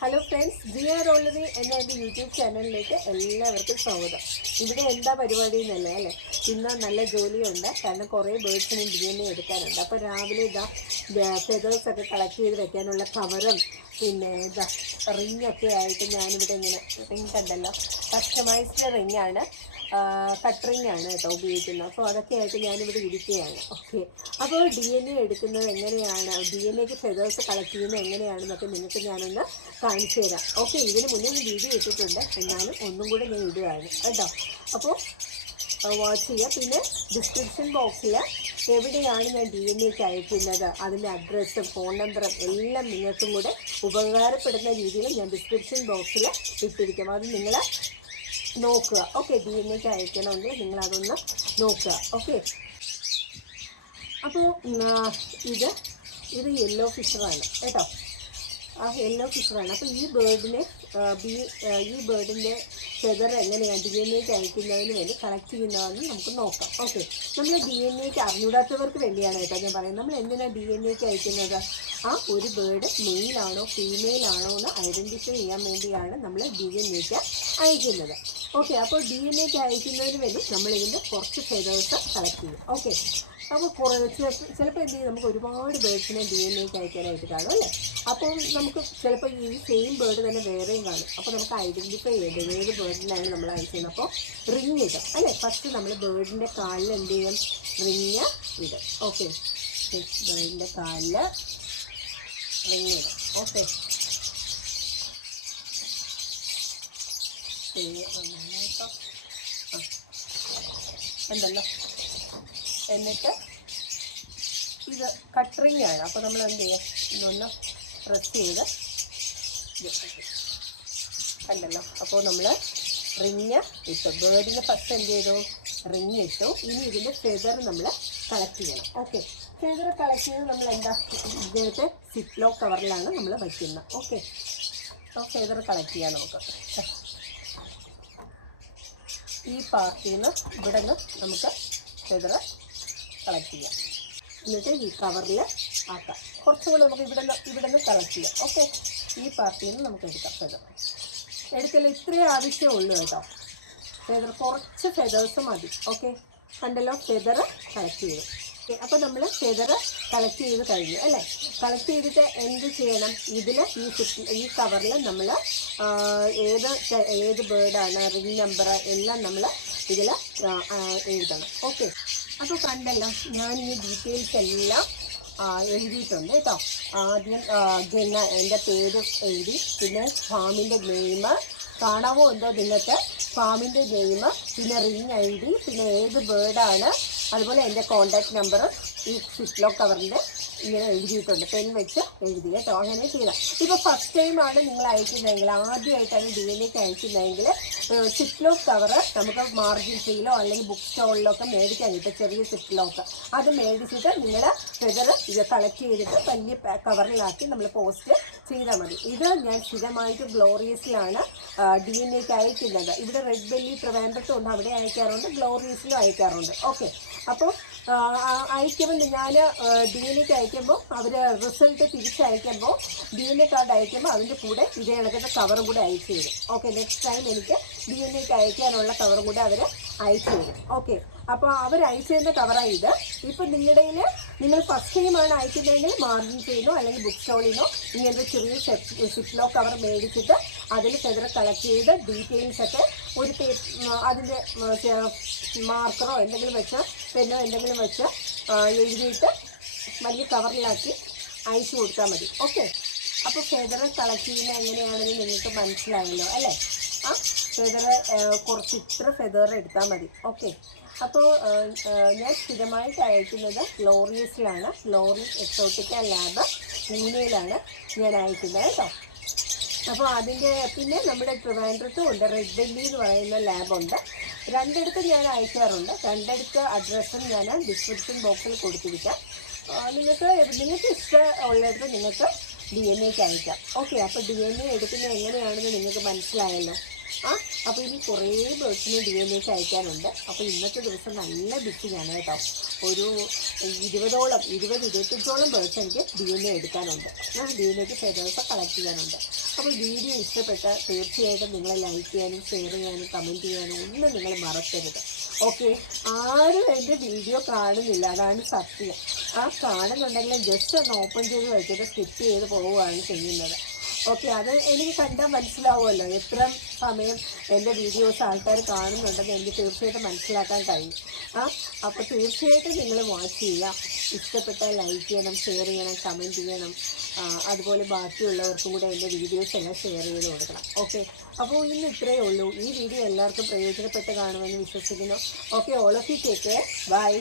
Hello friends, GR ഓളറി എന്ന എൻ്റെ YouTube ചാനലിലേക്ക് എല്ലാവർക്കും സ്വാഗതം. ഇവിടെ എന്താ പരിപാടി എന്നല്ലേ അല്ലേ, ഇന്ന് നല്ല ജോലിയുണ്ട്. കാരണം കുറേ ബേഡ്സിന് DNA എടുക്കാനുണ്ട്. അപ്പോൾ രാവിലെ ഫെതേഴ്സൊക്കെ കളക്ട് ചെയ്ത് വെക്കാനുള്ള കവറും പിന്നെ റിങ്ങൊക്കെ ആയിട്ട് ഞാനിവിടെ ഇങ്ങനെ റിങ് കണ്ടല്ലോ, കസ്റ്റമൈസ്ഡ് റിങ്ങാണ്, കട്ടറിങ്ങാണ് കേട്ടോ ഉപയോഗിക്കുന്നത്. അപ്പോൾ അതൊക്കെ ആയിട്ട് ഞാനിവിടെ ഇരിക്കുകയാണ്. ഓക്കെ, അപ്പോൾ DNA എടുക്കുന്നത് എങ്ങനെയാണ്, DNAക്ക് ഫെതേഴ്സ് കളക്ട് ചെയ്യുന്നത് എങ്ങനെയാണെന്നൊക്കെ നിങ്ങൾക്ക് ഞാനൊന്ന് കാണിച്ചു തരാം. ഓക്കെ, ഇതിന് മുന്നേ ഞാൻ വീഡിയോ ഇട്ടിട്ടുണ്ട്, എന്നാലും ഒന്നും കൂടെ ഞാൻ ഇടുകയാണ് കേട്ടോ. അപ്പോൾ വാച്ച് ചെയ്യുക. പിന്നെ ഡിസ്ക്രിപ്ഷൻ ബോക്സിൽ എവിടെയാണ് ഞാൻ DNAക്ക് അയക്കുന്നത്, അതിൻ്റെ അഡ്രസ്സും ഫോൺ നമ്പറും എല്ലാം നിങ്ങൾക്കും കൂടെ ഉപകാരപ്പെടുന്ന രീതിയിൽ ഞാൻ ഡിസ്ക്രിപ്ഷൻ ബോക്സിൽ ഇട്ടിരിക്കും. അത് നിങ്ങൾ നോക്കുക. ഓക്കെ, DNAക്ക് അയക്കണമെങ്കിൽ നിങ്ങളതൊന്ന് നോക്കുക. ഓക്കെ, അപ്പോൾ ഇത് യെല്ലോ ഫിഷറാണ് കേട്ടോ. യെല്ലോ ഫിഷറാണ്. അപ്പോൾ ഈ ബേർഡിൻ്റെ ഫെദർ എങ്ങനെയാണ് DNAക്ക് അയക്കുന്നതിന് വേണ്ടി കളക്ട് ചെയ്യുന്നതെന്ന് നമുക്ക് നോക്കാം. ഓക്കെ, നമ്മൾ DNAക്ക് അറിഞ്ഞൂടാത്തവർക്ക് വേണ്ടിയാണ് കേട്ടോ ഞാൻ പറയുന്നത്. നമ്മൾ എന്തിനാണ് DNAക്ക് അയക്കുന്നത്? ഒരു ബേർഡ് മെയിലാണോ ഫീമെയിലാണോ എന്ന് ഐഡൻറ്റിഫൈ ചെയ്യാൻ വേണ്ടിയാണ് നമ്മൾ DNAക്ക് അയക്കുന്നത്. ഓക്കെ, അപ്പോൾ DNAക്ക് അയക്കുന്നതിന് വേണ്ടി നമ്മളിതിൻ്റെ കുറച്ച് ഫെദേഴ്സ് കളക്ട് ചെയ്യും. ഓക്കെ, അപ്പോൾ ചിലപ്പോൾ എന്ത് ചെയ്യും, നമുക്ക് ഒരുപാട് ബേർഡ്സിനെ DNAക്ക് അയക്കാനായിട്ട് കാണും അല്ലേ. അപ്പോൾ നമുക്ക് ചിലപ്പോൾ ഈ സെയിം ബേർഡ് തന്നെ വേറെയും കാണും. അപ്പോൾ നമുക്ക് ഐഡൻറ്റിഫൈ ചെയ്യേണ്ടത് ഏത് ബേർഡിനാണ് നമ്മൾ അയക്കുന്നത്. അപ്പോൾ റിങ് ഇടും അല്ലേ. ഫസ്റ്റ് നമ്മൾ ബേർഡിൻ്റെ കാലിൽ എന്ത് ചെയ്യും, റിങ് ഇടും. ഓക്കെ, ബേർഡിൻ്റെ കാലിൽ റിങ് ഇടും. ഓക്കെ, ഉണ്ടല്ലോ. എന്നിട്ട് ഇത് കട്ടറിങ്ങാണ്. അപ്പോൾ നമ്മൾ എന്ത് ചെയ്യും, ഇതൊന്ന് പ്രസ് ചെയ്ത് കണ്ടല്ലോ. അപ്പോൾ നമ്മൾ റിങ് ഇട്ടു, ബേർഡിന് ഫസ്റ്റ് എന്ത് ചെയ്തു, റിങ് ഇട്ടു. ഇനി ഇതിൻ്റെ ഫെദർ നമ്മൾ കളക്ട് ചെയ്യണം. ഓക്കെ, ഫെദർ കളക്ട് ചെയ്ത് നമ്മൾ എന്താ ഇതിനകത്ത് സിപ്ലോ കവറിലാണ് നമ്മൾ വയ്ക്കുന്നത്. ഓക്കെ, അപ്പോൾ ഫെദർ കളക്ട് ചെയ്യാൻ നമുക്ക് ഈ പാർട്ടിൽ നിന്ന് ഇവിടെ നിന്ന് നമുക്ക് ഫെദർ കളക്ട് ചെയ്യാം. എന്നിട്ട് ഈ കവറിൽ ആക്കാം. കുറച്ചും കൂടെ നമുക്ക് ഇവിടെ നിന്ന് കളക്ട് ചെയ്യാം. ഓക്കെ, ഈ പാർട്ടിയിൽ നിന്ന് നമുക്ക് എടുക്കാം. ഫെദർ എടുക്കല്ലോ, ഇത്രയും ആവശ്യമുള്ളൂ കേട്ടോ. ഫെദർ കുറച്ച് ഫെദേഴ്സ് മതി. ഓക്കെ, കണ്ടല്ലോ, ഫെദർ കളക്ട് ചെയ്തു. അപ്പോൾ നമ്മൾ ഫെദർ കളക്ട് ചെയ്ത് കഴിഞ്ഞു അല്ലേ. കളക്ട് ചെയ്തിട്ട് എന്ത് ചെയ്യണം, ഇതിൽ ഈ കവറിൽ നമ്മൾ ഏത് ബേർഡാണ്, റിംഗ് നമ്പർ എല്ലാം നമ്മൾ ഇതിൽ എഴുതണം. ഓക്കെ, അപ്പോൾ കണ്ടല്ലോ, ഞാൻ ഈ ഡീറ്റെയിൽസ് എല്ലാം എഴുതിയിട്ടുണ്ട് കേട്ടോ. ആദ്യം എൻ്റെ പേര് എഴുതി, പിന്നെ ഫാമിൻ്റെ നെയിം കാണാമോ എന്തോ നിങ്ങൾക്ക്, ഫാമിൻ്റെ നെയിം, പിന്നെ റിംഗ് ID, പിന്നെ ഏത് ബേർഡാണ്, അതുപോലെ എൻ്റെ കോൺടാക്റ്റ് നമ്പർ ഈ സിപ്ലോ കവറിൻ്റെ ഇങ്ങനെ എഴുതിയിട്ടുണ്ട്, പെൻ വെച്ച് എഴുതി കേട്ടോ. അങ്ങനെ ചെയ്താൽ ഇപ്പോൾ ഫസ്റ്റ് ടൈമാണ് നിങ്ങൾ അയക്കുന്നതെങ്കിൽ, ആദ്യമായിട്ടാണ് DNAക്ക് അയക്കുന്നതെങ്കിൽ സിപ്ലോ കവർ നമുക്ക് മാർജിൻ ഫ്രീയിലോ അല്ലെങ്കിൽ ബുക്ക് സ്റ്റോളിലൊക്കെ മേടിക്കാൻ കിട്ടും, ചെറിയ സിപ്ലോക്ക്. അത് മേടിച്ചിട്ട് നിങ്ങൾ ഫെദർ ഇത് കളക്ട് ചെയ്തിട്ട് വലിയ കവറിലാക്കി നമ്മൾ പോസ്റ്റ് ചെയ്താൽ മതി. ഇത് ഞാൻ സ്ഥിരമായിട്ട് ഗ്ലോറിയസിലാണ് DNAക്ക് അയക്കുന്നത്. ഇവിടെ റെഡ് ബെല്ലി ട്രിവാൻഡ്രത്തും ഉണ്ട്, അവിടെ അയക്കാറുണ്ട്, ഗ്ലോറിയസിലും അയക്കാറുണ്ട്. ഓക്കെ, അപ്പോൾ അയക്കുമ്പോൾ ഞാൻ DNAക്ക് അയക്കുമ്പോൾ അവർ റിസൾട്ട് തിരിച്ചയക്കുമ്പോൾ DNA കാർഡ് അയക്കുമ്പോൾ അതിൻ്റെ കൂടെ ഇതേ കണക്കിൻ്റെ കവറും കൂടെ അയച്ചു തരും. ഓക്കെ, നെക്സ്റ്റ് ടൈം എനിക്ക് DNAക്ക് അയക്കാനുള്ള കവറും കൂടെ അവർ അയച്ചു തരും. ഓക്കെ, അപ്പോൾ അവർ അയച്ചു തരുന്ന കവറാണ് ഇത്. ഇപ്പം നിങ്ങൾ ഫസ്റ്റ് ടൈമാണ് അയക്കുന്നതെങ്കിൽ മാർജിൻ ചെയ്യുന്നോ അല്ലെങ്കിൽ ബുക്ക് സ്റ്റോളിന്നോ ഇങ്ങനത്തെ ചെറിയ സിപ്ലോ കവർ മേടിച്ചിട്ട് അതിൽ ഫെദർ കളക്ട് ചെയ്ത് ഡീറ്റെയിൽസൊക്കെ ഒരു അതിൻ്റെ മാർക്കറോ എന്തെങ്കിലും വെച്ച് പെന്നോ എന്തെങ്കിലും വെച്ച് എഴുതിയിട്ട് വലിയ കവറിലാക്കി അയച്ചു കൊടുത്താൽ മതി. ഓക്കെ, അപ്പോൾ ഫെദർ കളക്ട് ചെയ്യുന്നത് എങ്ങനെയാണെന്ന് നിങ്ങൾക്ക് മനസ്സിലായല്ലോ അല്ലേ. ഫെദർ കുറച്ച് ഇത്ര ഫെദർ എടുത്താൽ മതി. ഓക്കെ, അപ്പോൾ ഞാൻ സ്ഥിരമായിട്ട് അയക്കുന്നത് ഗ്ലോറിയസിലാണ്, ഗ്ലോറിയസ് എക്സോട്ടിക്ക ലാബ് പൂനെയിലാണ് ഞാൻ അയക്കുന്നത് കേട്ടോ. അപ്പോൾ അതിൻ്റെ പിന്നെ നമ്മുടെ ട്രിവാൻഡ്രത്തും ഉണ്ട്, റെഡ് ബെല്ലി എന്ന് പറയുന്ന ലാബുണ്ട്. രണ്ടിടത്ത് ഞാൻ അയക്കാറുണ്ട്. രണ്ടിടത്ത് അഡ്രസ്സും ഞാൻ ഡിസ്ക്രിപ്ഷൻ ബോക്സിൽ കൊടുത്തിരിക്കാം. നിങ്ങൾക്ക് ഇഷ്ടമുള്ളിടത്ത് നിങ്ങൾക്ക് DNAക്ക് അയക്കാം. ഓക്കെ, അപ്പോൾ DNA എടുക്കുന്നത് എങ്ങനെയാണെന്ന് നിങ്ങൾക്ക് മനസ്സിലായല്ലോ. അപ്പോൾ ഇനി കുറേ ബേർഡ്സിന് DNA അയക്കാനുണ്ട്. അപ്പോൾ ഇന്നത്തെ ദിവസം നല്ല ബിസിയാണ് കേട്ടോ. ഒരു 20-25ഓളം ബേർഡ്സ് എനിക്ക് DNA എടുക്കാനുണ്ട്. DNAക്ക് ഫെദേഴ്സ് കളക്ട് ചെയ്യാനുണ്ട്. അപ്പോൾ വീഡിയോ ഇഷ്ടപ്പെട്ട തീർച്ചയായിട്ടും നിങ്ങൾ ലൈക്ക് ചെയ്യാനും ഷെയർ ചെയ്യാനും കമൻറ്റ് ചെയ്യാനും ഒന്നും നിങ്ങൾ മറക്കരുത്. ഓക്കെ, ആരും എൻ്റെ വീഡിയോ കാണുന്നില്ല, അതാണ് സത്യം. കാണുന്നുണ്ടെങ്കിൽ ജസ്റ്റ് ഒന്ന് ഓപ്പൺ ചെയ്ത് വെച്ചിട്ട് സ്കിപ്പ് ചെയ്ത് പോവുകയാണ് ചെയ്യുന്നത്. ഓക്കെ, അത് എനിക്ക് കണ്ടാൽ മനസ്സിലാവുമല്ലോ എത്ര സമയം എൻ്റെ വീഡിയോസ് ആൾക്കാർ കാണുന്നുണ്ടെന്ന് എനിക്ക് തീർച്ചയായിട്ടും മനസ്സിലാക്കാൻ കഴിയും. അപ്പോൾ തീർച്ചയായിട്ടും നിങ്ങൾ വാച്ച് ചെയ്യുക. ഇഷ്ടപ്പെട്ടാൽ ലൈക്ക് ചെയ്യണം, ഷെയർ ചെയ്യണം, കമൻറ്റ് ചെയ്യണം. അതുപോലെ ബാക്കിയുള്ളവർക്കും കൂടെ എൻ്റെ വീഡിയോസ് എല്ലാം ഷെയർ ചെയ്ത് കൊടുക്കണം. ഓക്കെ, അപ്പോൾ ഇന്ന് ഇത്രയേ ഉള്ളൂ. ഈ വീഡിയോ എല്ലാവർക്കും പ്രയോജനപ്പെട്ട് കാണുമെന്ന് വിശ്വസിക്കുന്നു. Okay, all of you take care. By.